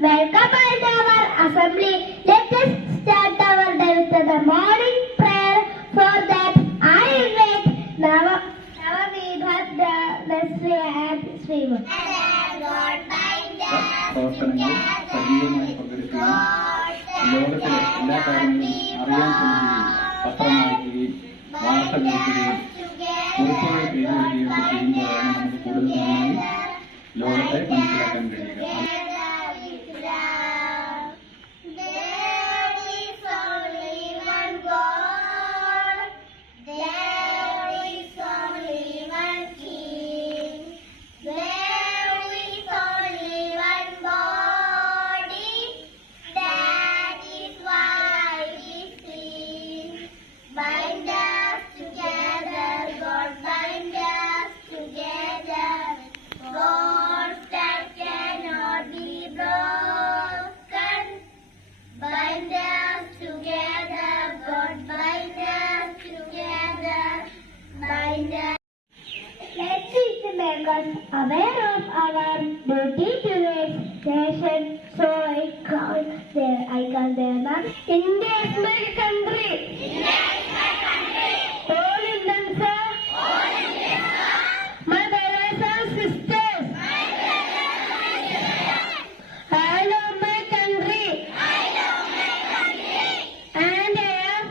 Welcome at our assembly. Let us start our day with the morning prayer. For that, I invite Navamibhat, the nursery and swimmer. പ്രവർത്തനങ്ങൾ സജീവമായി പങ്കെടുക്കുകയും ലോകത്തിലെ എല്ലാ കാര്യങ്ങളും അറിയാൻ ശ്രമിക്കുകയും പത്രം വായിക്കുകയും വാർത്ത കേൾക്കുകയും കുറിപ്പുകൾ എഴുതുകയും ഒക്കെ ചെയ്യുമ്പോഴാണ് നമുക്ക് കൂടുതൽ നന്നായി ലോകത്തെ മനസ്സിലാക്കാൻ കഴിയുക. Aware of our duty towards nation, so I call them India is my country. All Indians are my brothers and sisters. I love my country. And I am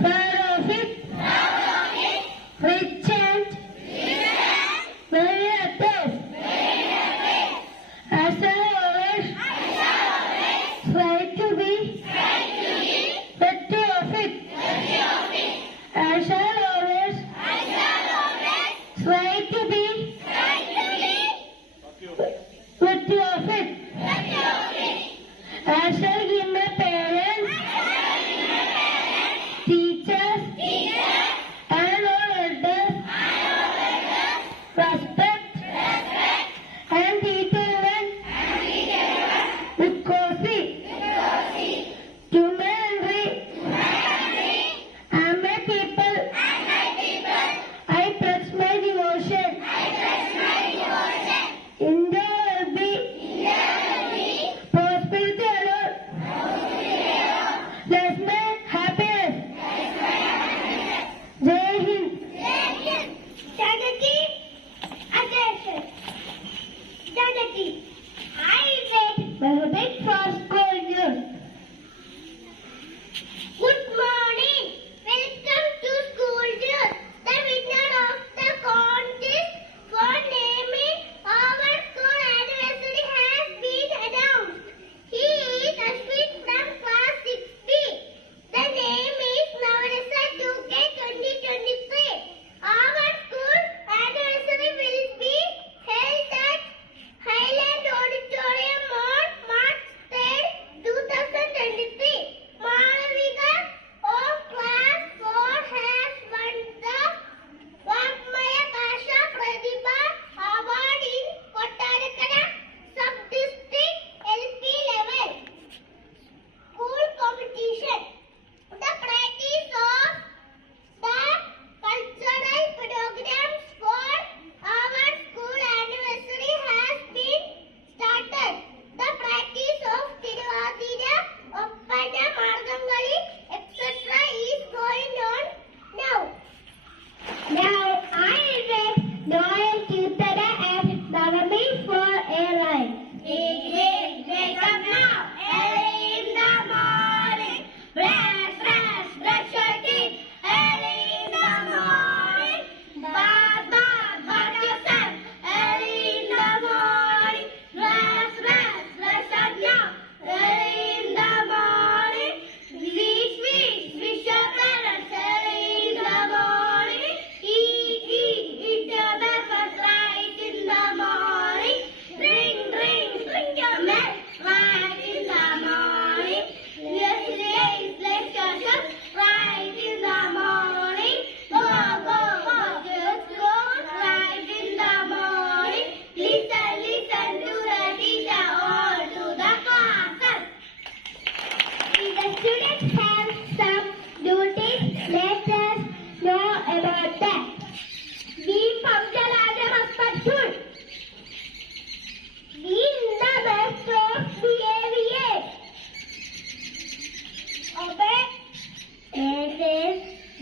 proud of it. Rich and very at best. I shall always try to be better.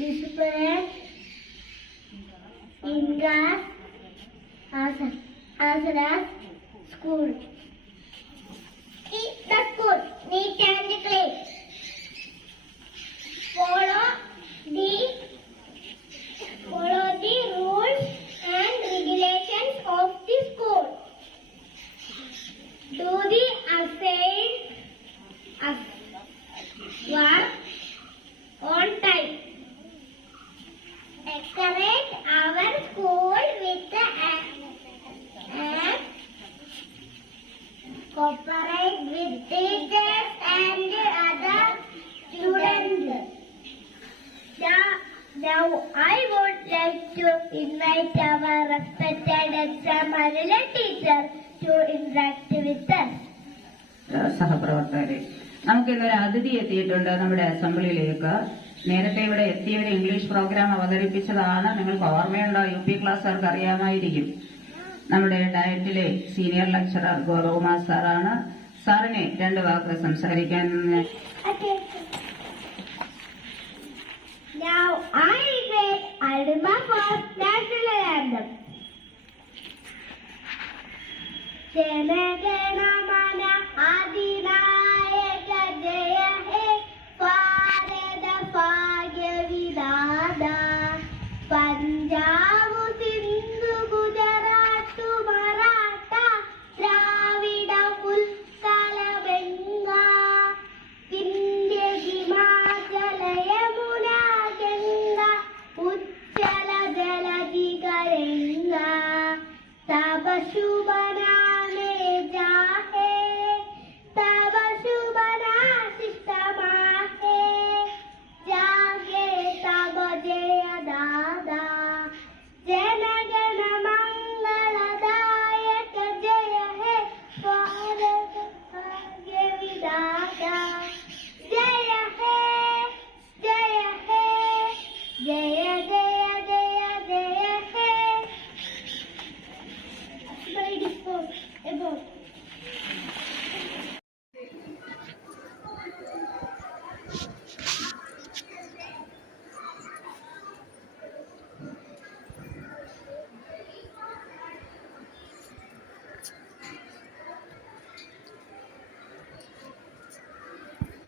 discipline in class as well as school. Keep the school neat and clean. Follow the rules and regulations of the school. Do the assigned work on time. Decorate our school with the act. Cooperate with teachers and other students. Now I would like to invite our respected exam teacher to interact with us. സഹപ്രവർത്തകരെ, നമുക്കിന്നൊരു അതിഥി എത്തിയിട്ടുണ്ട് നമ്മുടെ അസംബ്ലിയിലേക്ക്. നേരത്തെ ഇവിടെ എത്തിയ ഒരു ഇംഗ്ലീഷ് പ്രോഗ്രാം അവതരിപ്പിച്ചതാണ്. നിങ്ങൾക്ക് ഓർമ്മയുണ്ടോ? UP ക്ലാസ്സുകാർക്ക് അറിയാമായിരിക്കും. നമ്മുടെ ഡയറ്റിലെ സീനിയർ ലെക്ചറർ ഗോപകുമാർ സാറാണ്. സാറിനെ 2 വാക്ക് സംസാരിക്കാൻ. Now I read Alma for national anthem. Jana Gana Mana അതിനായക ജയ ഹേ ഭാരത ഭാഗ്യ വിധാത പഞ്ചാബ്